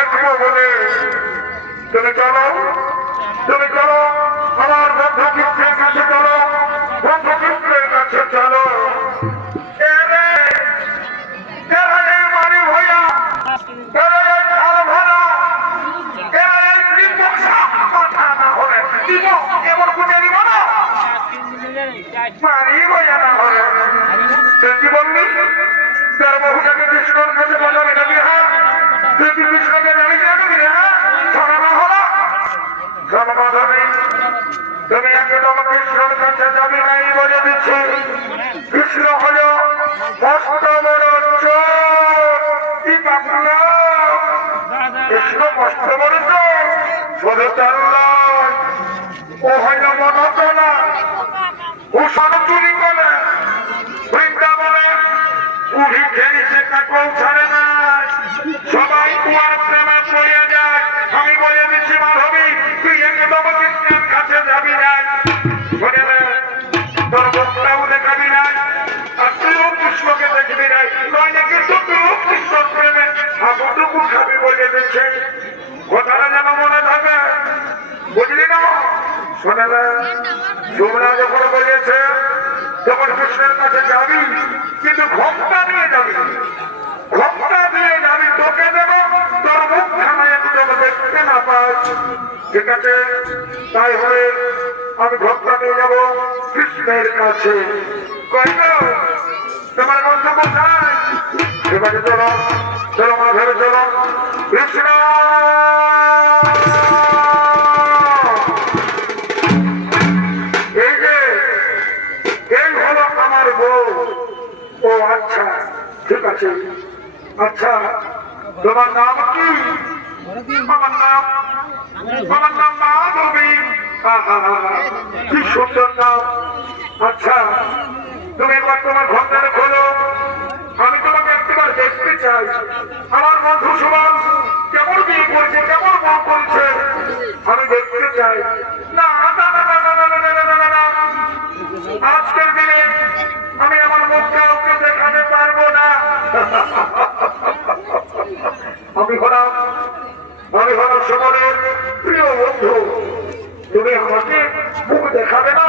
দেখবো বলে তুমি চলো আমার বন্ধু কৃষ্ণের কাছে চলো, বন্ধু কৃষ্ণের কাছে চলো। তুই কি বললি তার বহুটাকে কৃষ্ণর কাছে বলবে নাকি? হ্যাঁ, তুই কি কৃষ্ণকে জানিস না তুমি? হ্যাঁ, শোনা হলো জনমাধবী, তুমি একদম কৃষ্ণর কাছে যাবি নাই বলে দিচ্ছি। কৃষ্ণ হলো মস্ত বড় চোর। কি পাবনা কৃষ্ণ মস্ত বড় চোর, শুধু তার নয়, ও হইল মনতলা, ভূষণ চুরি করে বৃন্দাবনে পুরী ঘেরি সে কাকল ছাড়ে না। সবাই কুয়ার প্রেমে পড়িয়ে যায়। আমি বলে দিচ্ছি মাধবী, তুই একদম কৃষ্ণের কাছে যাবি না, শুনে নে, তোর মুখটাও দেখাবি না, আর তুইও কৃষ্ণকে দেখবি না, নইলে কিন্তু তুইও কৃষ্ণর প্রেমে হাবুডুবু খাবি বলে দিচ্ছে। কথাটা যেন মনে থাকে, বুঝলি না? শুনে নে, তোমরা যখন বলেছে যখন কৃষ্ণের কাছে যাবি, কিন্তু ঘোমটা নিয়ে যাবি, ঘোমটা দিয়ে যাবি, তোকে দেবো তোর মুখখানা একদম দেখতে না পাই। ঠিক আছে, তাই হলে আমি ঘোমটা নিয়ে যাবো কৃষ্ণের কাছে। কইল তোমার বন্ধু কোথায়? ঠিক আছে, চলো চলো মা, ভেবে চলো। কৃষ্ণ ও আচ্ছা, ঠিক আছে। আচ্ছা, তোমার নাম কি? আমার নাম মাধবী। কি সুন্দর নাম। আচ্ছা, তুমি একবার তোমার ঘটনাটা খোলো, আমি তোমাকে একবার দেখতে চাই। আমার বন্ধু সুমন কেমন বিয়ে করছে, কেমন বউ করছে, আমি দেখতে চাই। না না না না না না না না না, আজকের দিনে আমি আমার মুখটা ওকে দেখাতে পারবো না। আমি হলাম সুমনের প্রিয় বন্ধু, তুমি আমাকে মুখ দেখাবে না?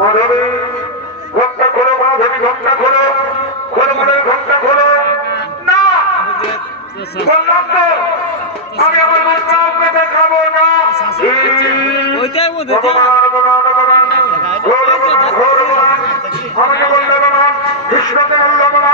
মাধবী ঘন্টা খোলো, মাধবী ঘন্টা খোলো, খোলো মনে ঘন্টা খোলো। না, বললাম তো আমি আমার মুখটা ওকে দেখাবো না। আমাকে বললে না, কৃষ্ণকে বললাম না,